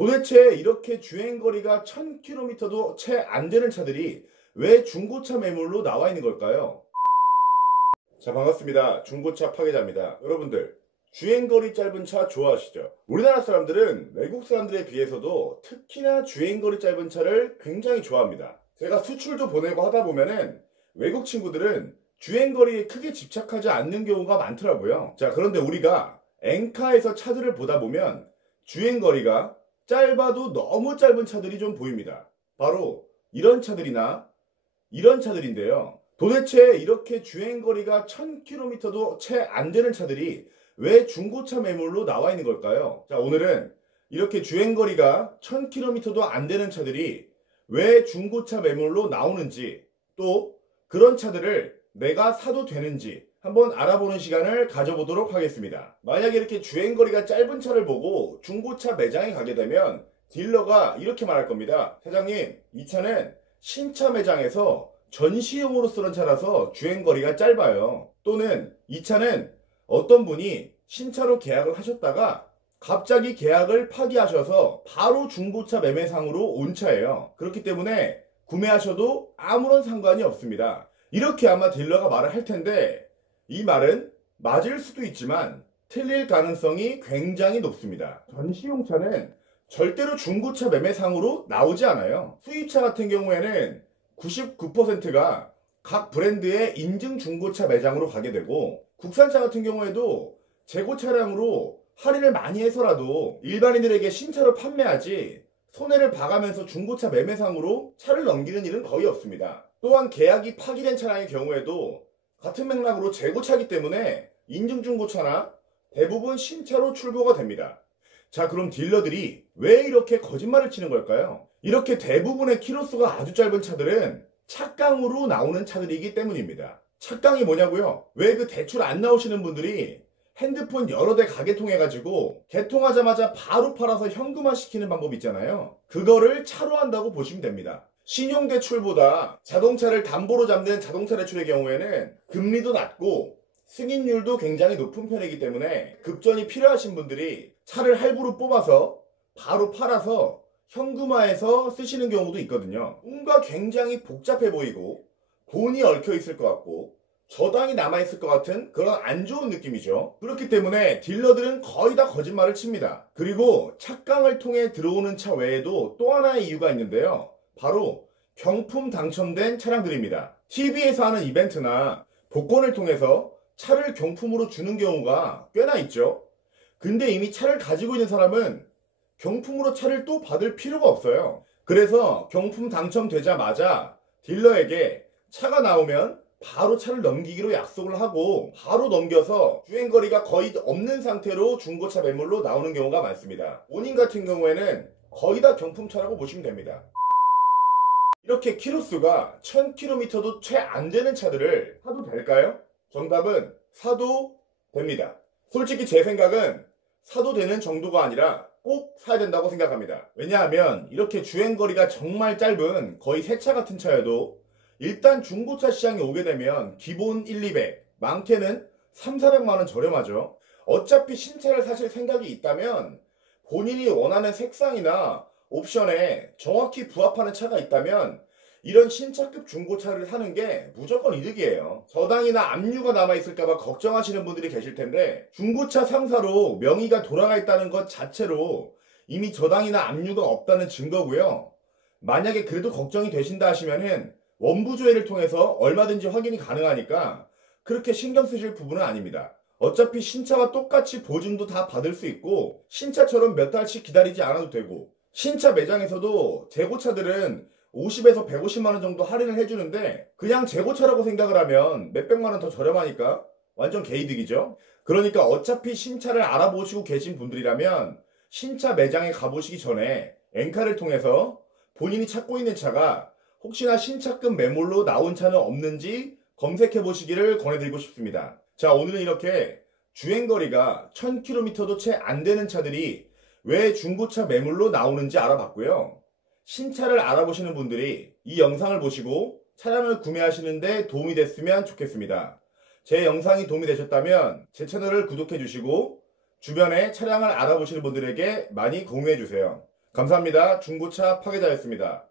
도대체 이렇게 주행거리가 1000km도 채 안 되는 차들이 왜 중고차 매물로 나와 있는 걸까요? 자, 반갑습니다. 중고차 파괴자입니다. 여러분들, 주행거리 짧은 차 좋아하시죠? 우리나라 사람들은 외국 사람들에 비해서도 특히나 주행거리 짧은 차를 굉장히 좋아합니다. 제가 수출도 보내고 하다 보면은 외국 친구들은 주행거리에 크게 집착하지 않는 경우가 많더라고요. 자, 그런데 우리가 엔카에서 차들을 보다 보면 주행거리가 짧아도 너무 짧은 차들이 좀 보입니다. 바로 이런 차들이나 이런 차들인데요. 도대체 이렇게 주행거리가 1000km도 채 안 되는 차들이 왜 중고차 매물로 나와 있는 걸까요? 자, 오늘은 이렇게 주행거리가 1000km도 안 되는 차들이 왜 중고차 매물로 나오는지, 또 그런 차들을 내가 사도 되는지 한번 알아보는 시간을 가져보도록 하겠습니다. 만약에 이렇게 주행거리가 짧은 차를 보고 중고차 매장에 가게 되면 딜러가 이렇게 말할 겁니다. 사장님, 이 차는 신차 매장에서 전시용으로 쓰는 차라서 주행거리가 짧아요. 또는 이 차는 어떤 분이 신차로 계약을 하셨다가 갑자기 계약을 파기하셔서 바로 중고차 매매상으로 온 차예요. 그렇기 때문에 구매하셔도 아무런 상관이 없습니다. 이렇게 아마 딜러가 말을 할 텐데, 이 말은 맞을 수도 있지만 틀릴 가능성이 굉장히 높습니다. 전시용 차는 절대로 중고차 매매상으로 나오지 않아요. 수입차 같은 경우에는 99%가 각 브랜드의 인증 중고차 매장으로 가게 되고, 국산차 같은 경우에도 재고 차량으로 할인을 많이 해서라도 일반인들에게 신차로 판매하지 손해를 봐가면서 중고차 매매상으로 차를 넘기는 일은 거의 없습니다. 또한 계약이 파기된 차량의 경우에도 같은 맥락으로 재고차이기 때문에 인증 중고차나 대부분 신차로 출고가 됩니다. 자, 그럼 딜러들이 왜 이렇게 거짓말을 치는 걸까요? 이렇게 대부분의 키로수가 아주 짧은 차들은 착강으로 나오는 차들이기 때문입니다. 착강이 뭐냐고요? 왜 그 대출 안 나오시는 분들이 핸드폰 여러 대 가게 통해가지고 개통하자마자 바로 팔아서 현금화 시키는 방법 있잖아요. 그거를 차로 한다고 보시면 됩니다. 신용대출보다 자동차를 담보로 잡는 자동차 대출의 경우에는 금리도 낮고 승인율도 굉장히 높은 편이기 때문에 급전이 필요하신 분들이 차를 할부로 뽑아서 바로 팔아서 현금화해서 쓰시는 경우도 있거든요. 뭔가 굉장히 복잡해 보이고 돈이 얽혀 있을 것 같고 저당이 남아있을 것 같은 그런 안 좋은 느낌이죠. 그렇기 때문에 딜러들은 거의 다 거짓말을 칩니다. 그리고 착강을 통해 들어오는 차 외에도 또 하나의 이유가 있는데요. 바로 경품 당첨된 차량들입니다. TV에서 하는 이벤트나 복권을 통해서 차를 경품으로 주는 경우가 꽤나 있죠. 근데 이미 차를 가지고 있는 사람은 경품으로 차를 또 받을 필요가 없어요. 그래서 경품 당첨되자마자 딜러에게 차가 나오면 바로 차를 넘기기로 약속을 하고 바로 넘겨서 주행거리가 거의 없는 상태로 중고차 매물로 나오는 경우가 많습니다. 본인 같은 경우에는 거의 다 경품차라고 보시면 됩니다. 이렇게 키로수가 1000km도 채 안 되는 차들을 사도 될까요? 정답은 사도 됩니다. 솔직히 제 생각은 사도 되는 정도가 아니라 꼭 사야 된다고 생각합니다. 왜냐하면 이렇게 주행거리가 정말 짧은 거의 새 차 같은 차여도 일단 중고차 시장에 오게 되면 기본 1, 200, 많게는 3, 400만원 저렴하죠. 어차피 신차를 사실 생각이 있다면 본인이 원하는 색상이나 옵션에 정확히 부합하는 차가 있다면 이런 신차급 중고차를 사는 게 무조건 이득이에요. 저당이나 압류가 남아있을까봐 걱정하시는 분들이 계실 텐데, 중고차 상사로 명의가 돌아가 있다는 것 자체로 이미 저당이나 압류가 없다는 증거고요. 만약에 그래도 걱정이 되신다 하시면은 원부조회를 통해서 얼마든지 확인이 가능하니까 그렇게 신경 쓰실 부분은 아닙니다. 어차피 신차와 똑같이 보증도 다 받을 수 있고 신차처럼 몇 달씩 기다리지 않아도 되고, 신차 매장에서도 재고차들은 50에서 150만원 정도 할인을 해주는데 그냥 재고차라고 생각을 하면 몇백만원 더 저렴하니까 완전 개이득이죠. 그러니까 어차피 신차를 알아보시고 계신 분들이라면 신차 매장에 가보시기 전에 엔카를 통해서 본인이 찾고 있는 차가 혹시나 신차급 매물로 나온 차는 없는지 검색해 보시기를 권해드리고 싶습니다. 자, 오늘은 이렇게 주행거리가 1000km도 채 안 되는 차들이 왜 중고차 매물로 나오는지 알아봤고요. 신차를 알아보시는 분들이 이 영상을 보시고 차량을 구매하시는데 도움이 됐으면 좋겠습니다. 제 영상이 도움이 되셨다면 제 채널을 구독해 주시고 주변에 차량을 알아보시는 분들에게 많이 공유해 주세요. 감사합니다. 중고차 파괴자였습니다.